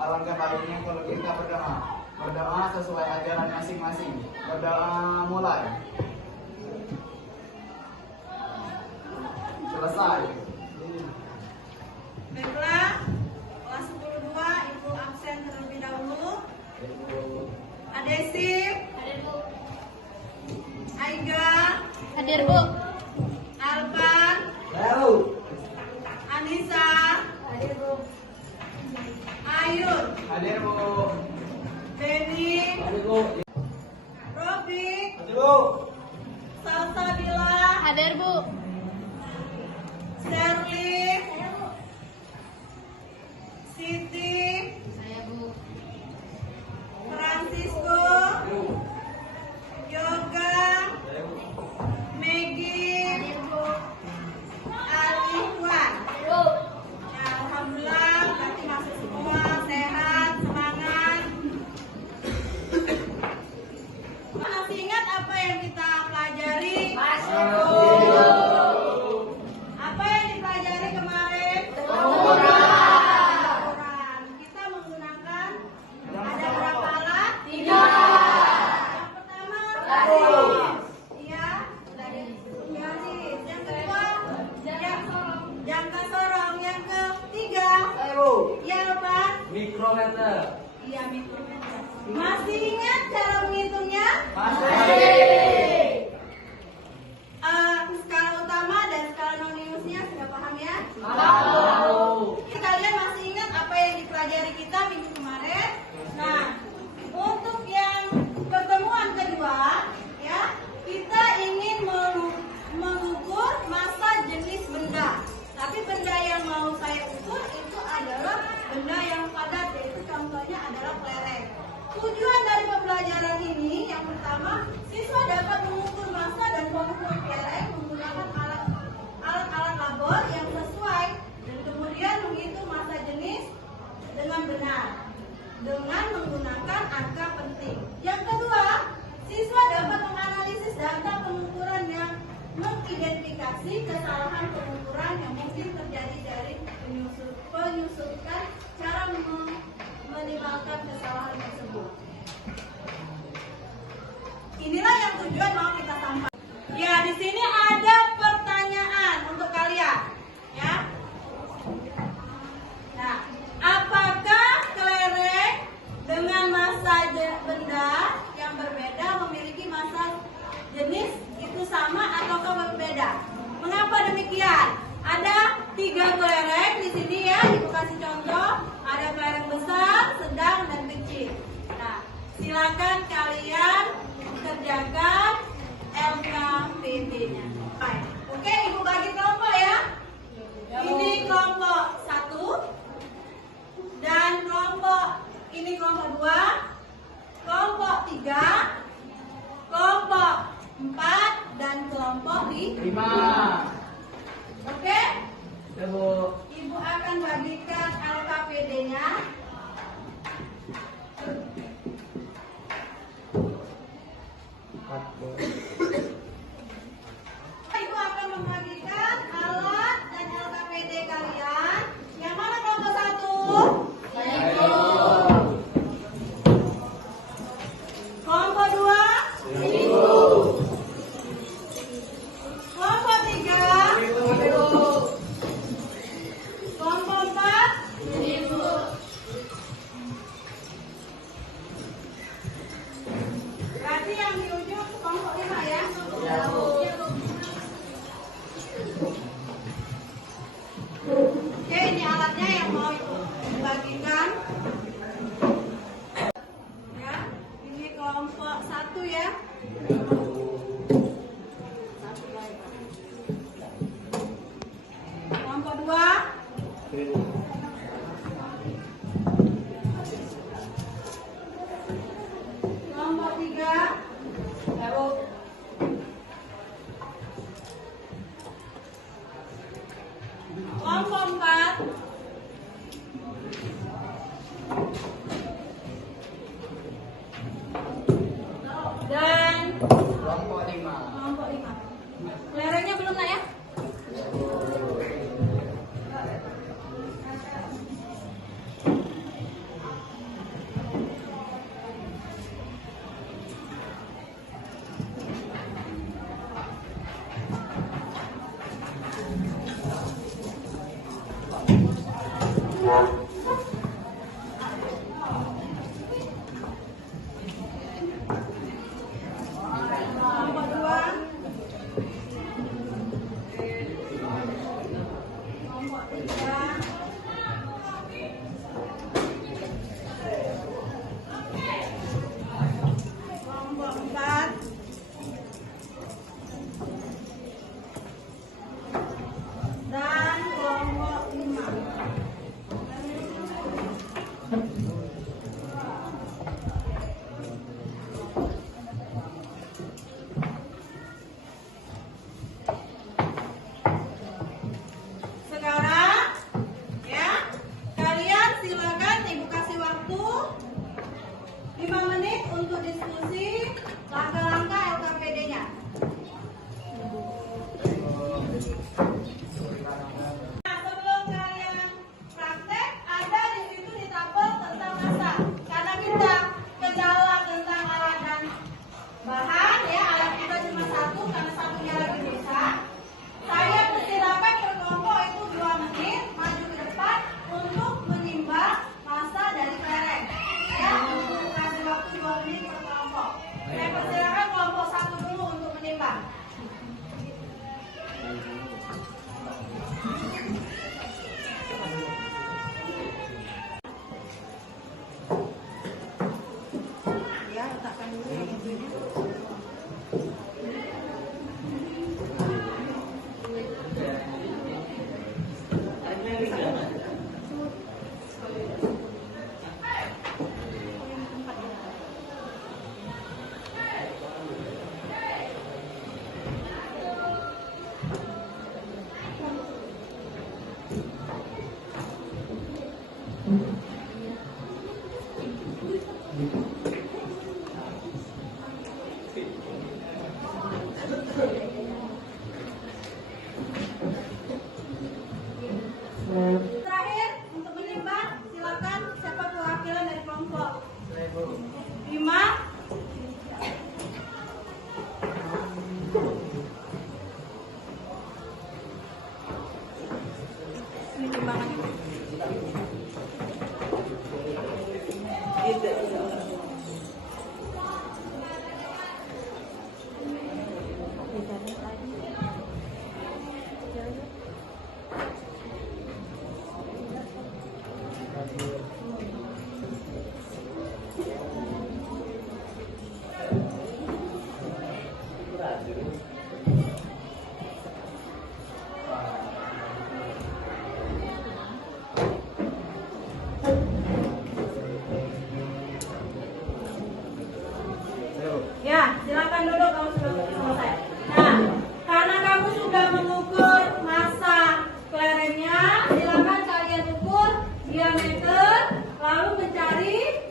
alangkah baiknya kalau kita berdoa. Berdoa sesuai ajaran masing-masing. Berdoa mulai. Selesai. Baiklah, kelas 10-2 Ibu absen terlebih dahulu. Adesif, Hadir Bu. Aiga, Hadir Bu. Alvan, Lalu. Anissa, Hadir Bu. Ayun, Hadir Bu. Denny, Hadir Bu. Robik, Hadir Bu. Salsabila, Hadir Bu. Sherly, Siti, Saya Bu. Francisco, Yoga, Maggie, Hadir Bu. Alihwan. Hadir Bu. Ya, alhamdulillah berarti masuk semua sehat, semangat. Masih ingat apa yang kita pelajari? Apa yang dipelajari kemarin? Quran. Kita menggunakan ada berapa alat? 3. Yang pertama, iya, garis. Yang kedua, jangka sorong. Yang ketiga, iya apa? Mikrometer. Iya, mikrometer. Masih ingat cara menghitungnya? Skala utama dan skala non-linearnya sudah paham ya? Kalian masih ingat apa yang dipelajari kita minggu kemarin? Nah, untuk yang pertemuan kedua, ya, kita ingin mengukur massa jenis benda. Tapi benda yang mau saya ukur itu adalah benda yang padat, yaitu contohnya adalah kelereng. Tujuan dari pembelajaran ini yang pertama, siswa dapat mengukur massa dan mengukur kelereng menggunakan alat-alat labor yang sesuai dan kemudian menghitung massa jenis dengan benar dengan menggunakan angka penting. Yang kedua, siswa dapat menganalisis data pengukuran yang mengidentifikasi kesalahan pengukuran yang mungkin terjadi dari penyusutan cara menimbulkan kesalahan tersebut. Inilah yang tujuan mau kita sampaikan. Ya, di sini ada pertanyaan untuk kalian, ya. Nah, apakah kelereng dengan massa benda yang berbeda memiliki massa jenis itu sama ataukah berbeda? Mengapa demikian? Ada 3 kelereng di sini ya, Ibu kasih contoh. Ada kelereng besar, sedang, dan kecil. Nah, silakan kalian kerjakan LKPD-nya. Oke, Ibu bagi kelompok ya. Ini kelompok 1 dan ini kelompok 2, kelompok 3, kelompok 4 dan kelompok 5. Oke? Ibu akan bagikan LKPD-nya. Ibu akan membagikan alat dan LKPD kalian. Yang mana kelompok 1? Kelompok 2? Kelompok 3? Kelompok 4? Berarti yang di ujung kelompok 5 ya? Oke, ini alatnya yang mau dibagikan. Ya, ini kelompok 1 ya. Kelompok 2. Kelompok 3. Kelompok 4. Dan Gitu. Ya, silakan duduk kamu sudah selesai. Nah, karena kamu sudah mengukur massa kelerengnya, silakan kalian ukur diameter, lalu mencari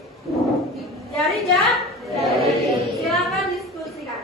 jari jam. Silakan diskusikan.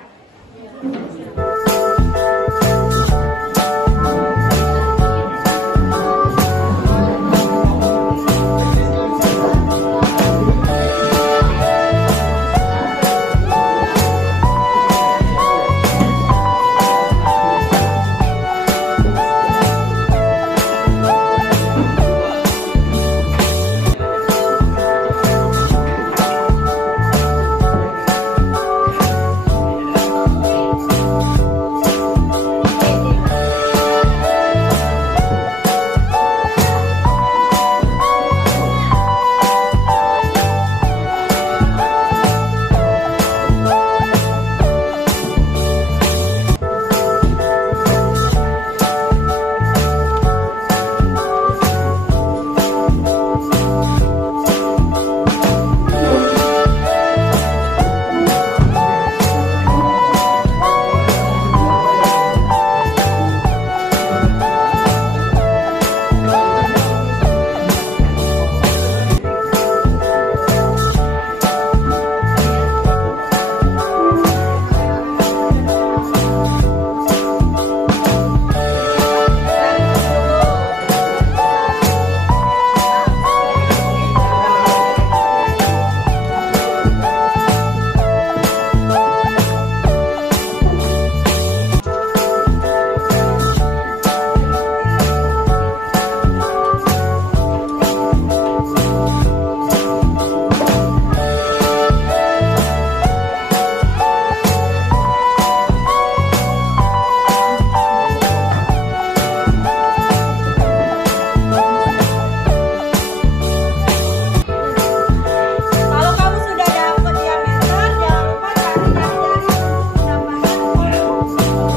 Kalau kamu sudah dapat diameter, jangan lupa cari jari-jari untuk mendapatkan volume. Ya,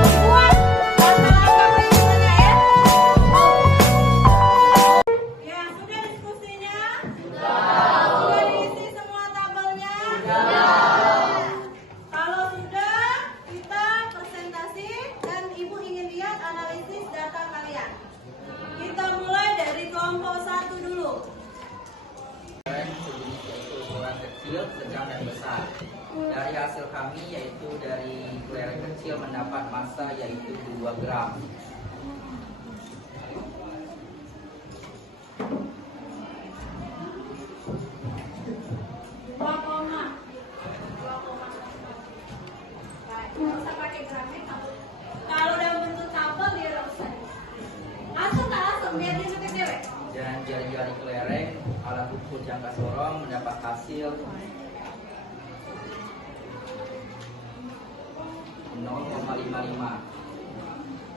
silakan buat langkah-langkah perhitungannya ya. Ya, sudah diskusinya? Sudah diisi semua tabelnya? Kalau sudah, kita presentasi dan Ibu ingin lihat analisis data kalian. Kita mulai dari kelompok 1 dulu. Kelereng sejenis yaitu ukuran kecil, sedang dan besar. Dari hasil kami yaitu dari kelereng kecil mendapat massa yaitu 2 gram. Dua koma. Baik, nggak usah pakai gramnya kamu. Kalau dalam bentuk tabel dia nggak usah. Langsung biar dia ngetik dewek. Dan jari-jari kelereng alat ukur jangka sorong mendapat hasil 0,55.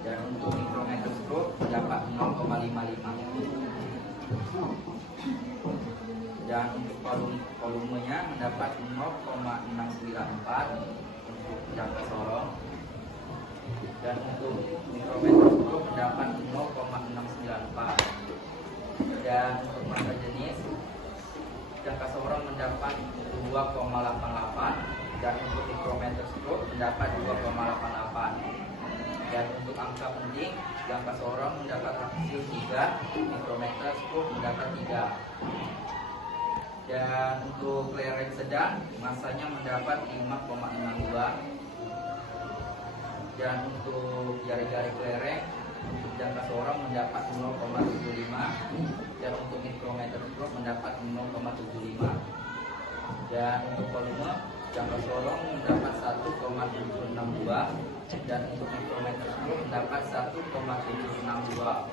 Dan untuk mikrometer stroke mendapat 0,55. Dan untuk volumenya mendapat 0,694 untuk jangka sorong. Dan untuk mikrometer stroke mendapat 0,694. Dan untuk massa jenis jangka sorong mendapat 2,88 dan untuk mikrometer stroke mendapat 2,88. Dan untuk angka penting jangka sorong mendapat hasil 3, mikrometer stroke mendapat 3. Dan untuk kelereng sedang massanya mendapat 5,62. Dan untuk jari-jari kelereng untuk jangka sorong mendapat 0,75 dan untuk mikrometer stroke mendapat 0,75. Dan untuk volume jangka sorong mendapat 1,762 dan untuk mikrometer stroke mendapat 1,762.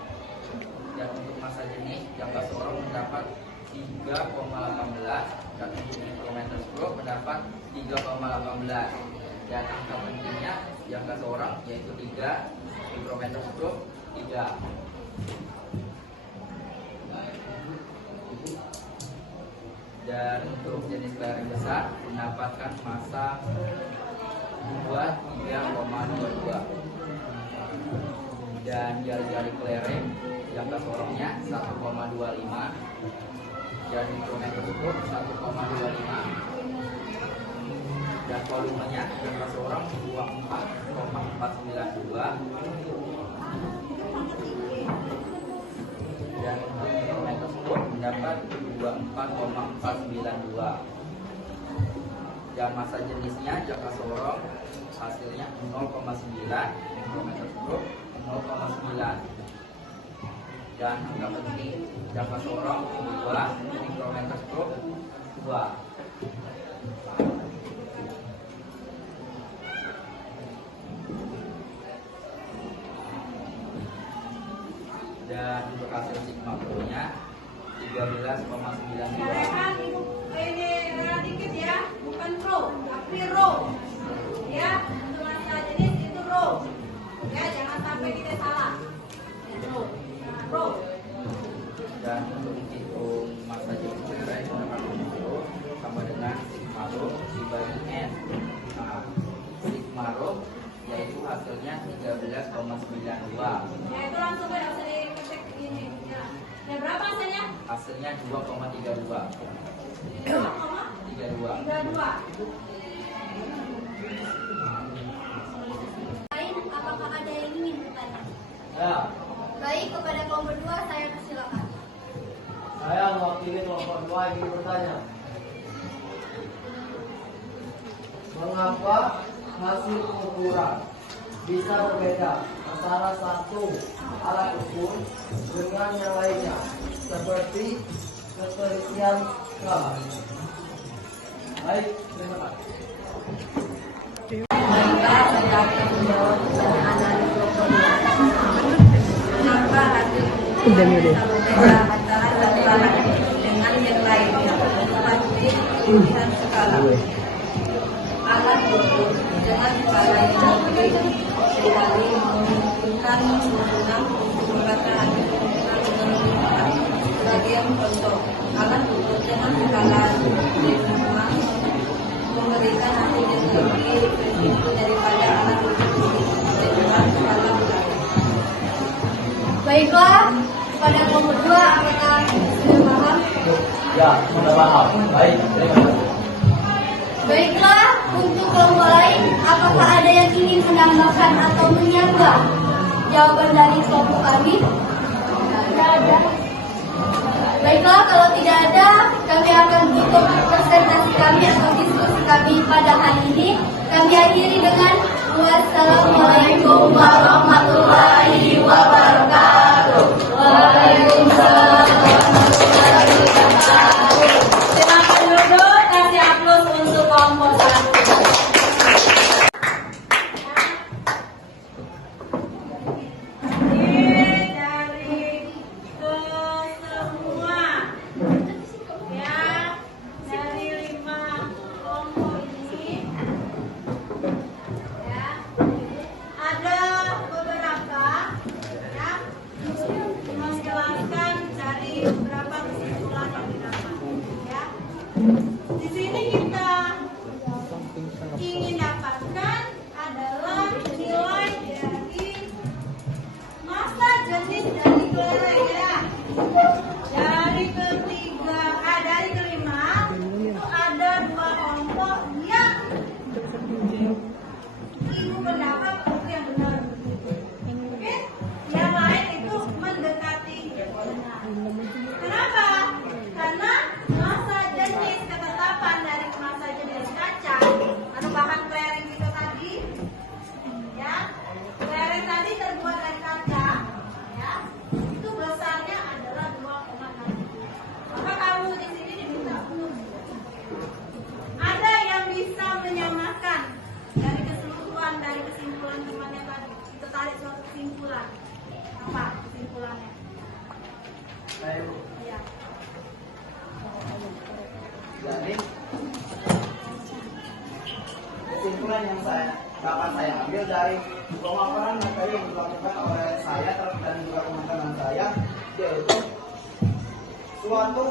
Dan untuk massa jenis jangka sorong mendapat 3,18 dan untuk mikrometer stroke mendapat 3,18 dan angka pentingnya di angka seorang yaitu 3, mikrometer stroke 3. Dan untuk jenis kelereng besar mendapatkan massa 23,22 dan jari-jari kelereng yang kesorongnya 1,25 dan mikrometer stroke 1,25 dan volumenya yang kesorong 24,492 dan untuk mikrometer stroke mendapat 24,492 dan massa jenisnya jangka sorong hasilnya 0,9, mikrometer stroke 0,9 dan angka penting jangka sorong 2, mikrometer stroke 2. Dan untuk hasil sigma pro-nya 13,92. Carekan ibu ini dikit ya, bukan pro, tapi row. Ya, untuk masalah jenis itu row. Ya, jangan sampai kita salah. Ya, row. Dan untuk menghitung massa jenis kelereng menggunakan pro sama dengan sigma rho dibagi n. Nah, sigma rho yaitu hasilnya 13,92. Ya, itu langsung tidak usah diketik ini. Ya. Ya, berapa hasilnya? Hasilnya 2,32. 2,32. Lain, apakah ada yang ingin bertanya? Ya, Baik, kepada kelompok 2 saya persilakan. saya mewakili kelompok 2 ingin bertanya. Mengapa hasil pengukuran bisa berbeda antara satu alat ukur dengan yang lainnya, seperti ketelitian skala? Baik, terima kasih. Kenapa hasil berbeda antara satu alat dengan yang lain seperti pilihan skala? Alat ukur dengan skala yang berbeda sekali menentukan penggunaan pembuatan hasil pengukuran sebagai contoh. Alat ukur dengan skala decimal memberikan hasil yang lebih presisis daripada alat ukur dengan skala bulat. Baiklah, kepada kelompok 2 apakah sudah paham? Ya, sudah paham. Baik, terima kasih. Baiklah, untuk kelompok lain apakah ada yang ingin menambahkan atau menyangga jawaban dari kelompok kami? Tidak ada. Baiklah, kalau tidak ada, kami akan tutup presentasi kami atau diskusi kami pada hari ini. Kami akhiri dengan wassalamualaikum warahmatullahi wabarakatuh. Waalaikumsalam warahmatullahi wabarakatuh. Silakan duduk, kasih aplaus untuk kelompok 1. Ini dari ke semua, ya, dari 5 kelompok ini, ya, ada beberapa, ya, menjelaskan dari beberapa kesimpulan yang didapat, ya. Di sini kita ingin dapatkan adalah nilai dari massa jenis dari kelereng, ya. Dari ketiga, dari kelima itu ada 2 kelompok yang ibu pendapat itu yang benar. Oke, yang lain itu mendekati benar. Kenapa? Karena massa jenis ketetapan dari massa jenis kaca atau bahan kelereng kita tadi, ya, kelereng tadi terbuat dari kaca, ya, itu besarnya adalah 2,6. Maka kamu di sini diminta untuk ada yang bisa menyamakan dari keseluruhan dari kesimpulan temannya tadi. Kita tarik suatu kesimpulan. Apa kesimpulannya? Baik, Ya. Jadi kesimpulan yang dapat saya ambil dari pemaparan materi yang dilakukan oleh saya dan juga teman-teman saya, yaitu suatu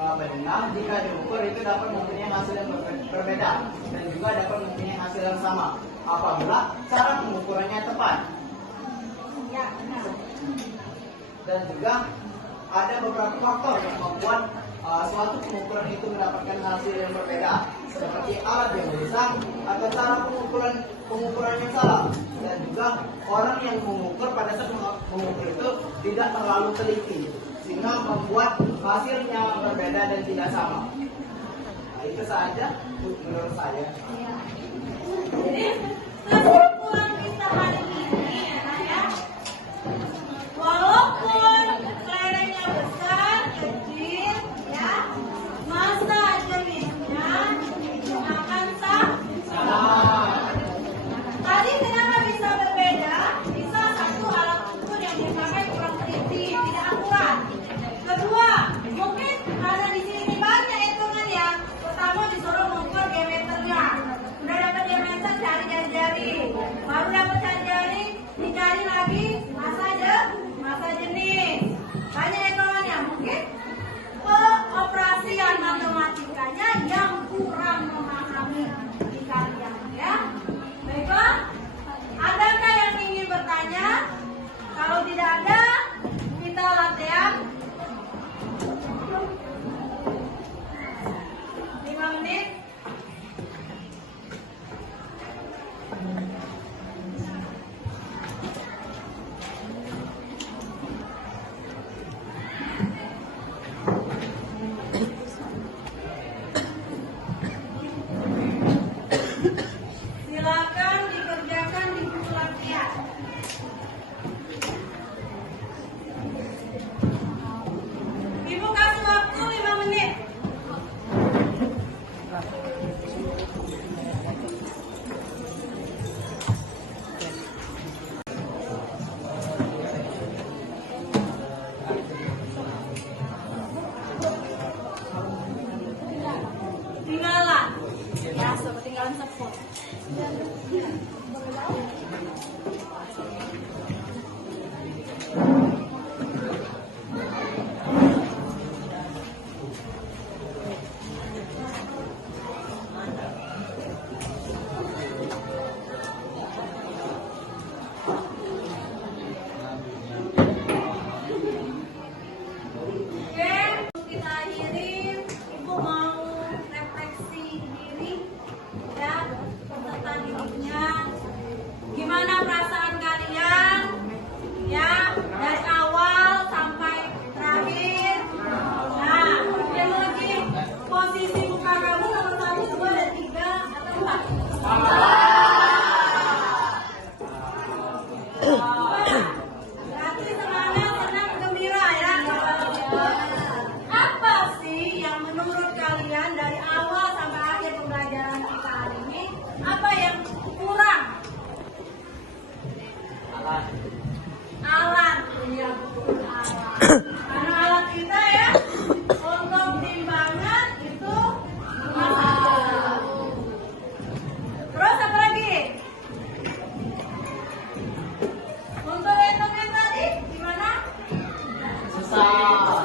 benang jika diukur itu dapat mempunyai hasil yang berbeda dan juga dapat mempunyai hasil yang sama apabila cara pengukurannya tepat. Ya, benar. Dan juga ada beberapa faktor yang membuat suatu pengukuran itu mendapatkan hasil yang berbeda, seperti alat yang rusak atau cara pengukuran yang salah, dan juga orang yang mengukur pada saat mengukur itu tidak terlalu teliti sehingga membuat hasilnya berbeda dan tidak sama. Nah, itu saja menurut saya. Ya. Jadi kesimpulan kita hari ini ya, walaupun kelerengnya besar, kecil, ya, masa jenisnya itu akan sama. Tadi kenapa bisa berbeda? Bisa satu alat ukur yang dipakai kurang teliti, tidak akurat. Kedua, mungkin ada di sini banyak hitungan ya. Pertama disuruh mengukur diameternya. Udah dapat diameter, cari jari-jari. Baru dapat jari-jari, dicari lagi masa jenis. Banyak hitungannya. Mungkin operasian matematikanya yang kurang memahami di kalian ya. Baiklah, adakah yang ingin bertanya? Kalau tidak ada, kita latihan 5 menit. Silakan dikerjakan di buku latihan. Ibu kasih waktu 5 menit. Tinggalan. Ya, ketinggalan sepot. Oke, kita akhiri. Ibu mau refleksi diri ya peserta didiknya. Gimana perasaan kalian ya dari awal sampai terakhir? Nah, dan lagi posisi muka kamu nomor 1, 2, dan 3 atau 4? Berarti semangat, senang, gembira ya. Apa sih yang menurut kalian dari awal sampai akhir pembelajaran kita hari ini, apa yang kurang? Alat. Iya, betul, alat. Karena alat kita ya untuk timbangan itu mahal. Terus apa lagi? Untuk hitung yang tadi gimana? Susah.